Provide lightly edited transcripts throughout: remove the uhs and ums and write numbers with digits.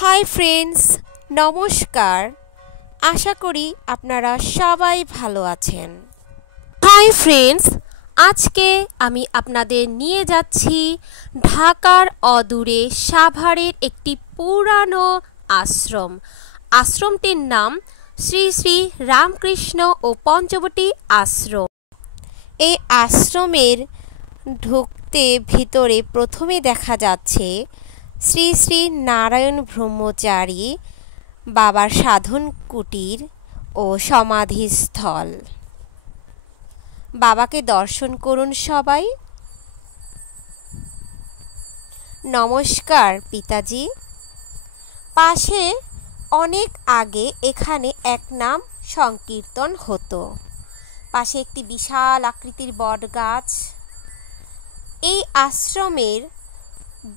Hi friends, নমস্কার। আশা করি আপনারা সবাই ভালো আছেন। হাই ফ্রেন্ডস, আজকে আমি আপনাদের নিয়ে যাচ্ছি ঢাকার অদূরে সাভারের একটি পুরানো আশ্রম। আশ্রমটির নাম শ্রী শ্রী রামকৃষ্ণ ও পঞ্চবটি আশ্রম। এই আশ্রমের ঢুকতে ভিতরে প্রথমে দেখা যাচ্ছে শ্রী শ্রী নারায়ণ ব্রহ্মচারী বাবার সাধন কুটির ও সমাধিস্থল। বাবাকে দর্শন করুন সবাই। নমস্কার পিতাজি। পাশে অনেক আগে এখানে এক নাম সংকীর্তন হতো। পাশে একটি বিশাল আকৃতির বট গাছ। এই আশ্রমের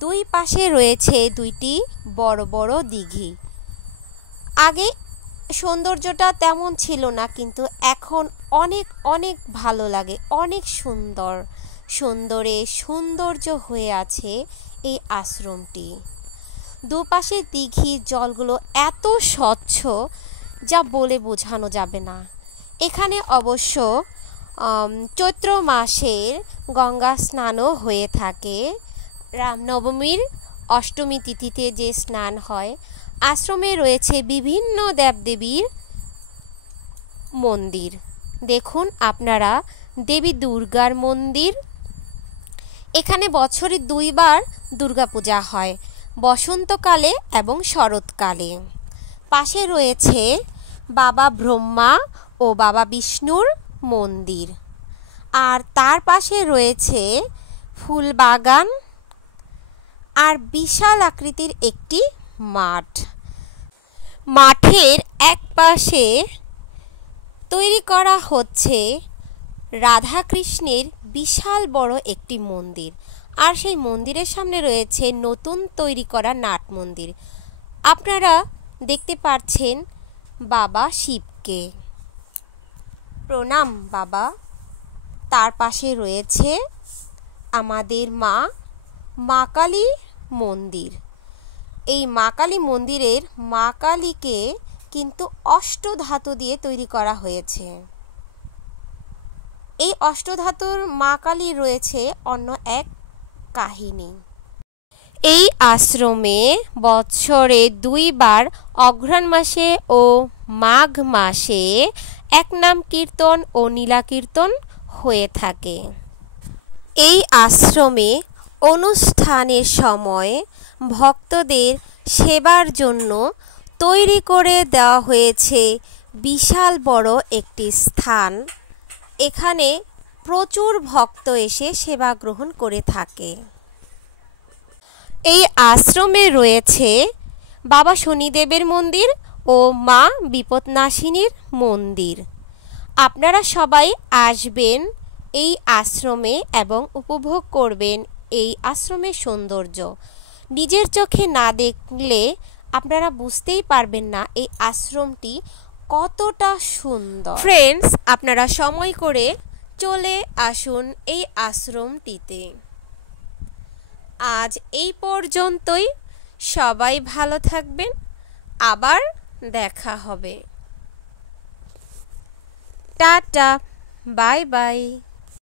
দুই পাশে রয়েছে দুইটি বড় বড় দিঘি। আগে সৌন্দর্যটা তেমন ছিল না, কিন্তু এখন অনেক অনেক ভালো লাগে। অনেক সৌন্দর্য হয়ে আছে এই আশ্রমটি। দুপাশে দিঘির জলগুলো এত স্বচ্ছ যা বলে বোঝানো যাবে না। এখানে অবশ্য চৈত্র মাসের গঙ্গা স্নানও হয়ে থাকে। রামনবমীর অষ্টমী তিথিতে যে স্নান হয়। আশ্রমে রয়েছে বিভিন্ন দেবদেবীর মন্দির। দেখুন আপনারা, দেবী দুর্গার মন্দির। এখানে বছরে দুইবার দুর্গাপূজা হয়, বসন্তকালে এবং শরৎকালে। পাশে রয়েছে বাবা ব্রহ্মা ও বাবা বিষ্ণুর মন্দির। আর তার পাশে রয়েছে ফুল বাগান আর বিশাল আকৃতির একটি মাঠ। মাঠের এক পাশে তৈরি করা হচ্ছে রাধাকৃষ্ণের বিশাল বড় একটি মন্দির। আর সেই মন্দিরের সামনে রয়েছে নতুন তৈরি করা নাট মন্দির। আপনারা দেখতে পাচ্ছেন বাবা শিবকে। প্রণাম বাবা। তার পাশে রয়েছে আমাদের মা কালী মন্দির। এই মা কালী মন্দিরের মা কালীকে কিন্তু অষ্টধাতু দিয়ে তৈরি করা হয়েছে। এই অষ্টধাতুর মা কালী রয়েছে অন্য এক কাহিনী। এই আশ্রমে বছরে দুইবার অঘ্রাণ মাসে ও মাঘ মাসে এক নাম কীর্তন ও নীলা কীর্তন হয়ে থাকে। এই আশ্রমে অনুষ্ঠানের সময় ভক্তদের সেবার জন্য তৈরি করে দেওয়া হয়েছে বিশাল বড় একটি স্থান। এখানে প্রচুর ভক্ত এসে সেবা গ্রহণ করে থাকে। এই আশ্রমে রয়েছে বাবা শনিদেবের মন্দির ও মা বিপদনাশিনীর মন্দির। আপনারা সবাই আসবেন এই আশ্রমে এবং উপভোগ করবেন এই আশ্রমের সৌন্দর্য। নিজের চোখে না দেখলে আপনারা বুঝতেই পারবেন না এই আশ্রমটি কতটা সুন্দর। ফ্রেন্ডস, আপনারা সময় করে চলে আসুন এই আশ্রমটিতে। আজ এই পর্যন্তই। সবাই ভালো থাকবেন। আবার দেখা হবে। Tata, bye bye.